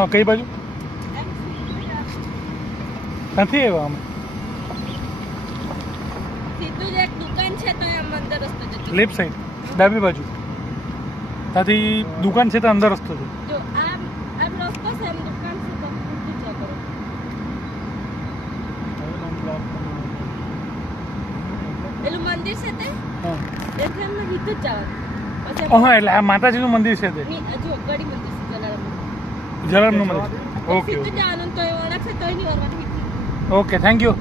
હા કઈ બાજુ નથી આવ્યા અમે સીધું જ એક દુકાન છે તો એમ અંદર રસ્તો જતો લેફ્ટ સાઈડ ડાબી બાજુ ત્યાંથી દુકાન છે તો અંદર રસ્તો છે જો આમ રસ્તો છે એમ દુકાન છે તો સીધું જ કરો પેલું મંદિર છે તે હા એટલે એમને સીધું જ જવાનું પછી હા એટલે આ માતાજીનું મંદિર છે તે જો ગડી મંદિર છે જલારામ જલારામનું મંદિર ઓકે સીધું જવાનું તો એ ઓળખ છે તો એની ઓરવાથી ઓકે થેન્ક યુ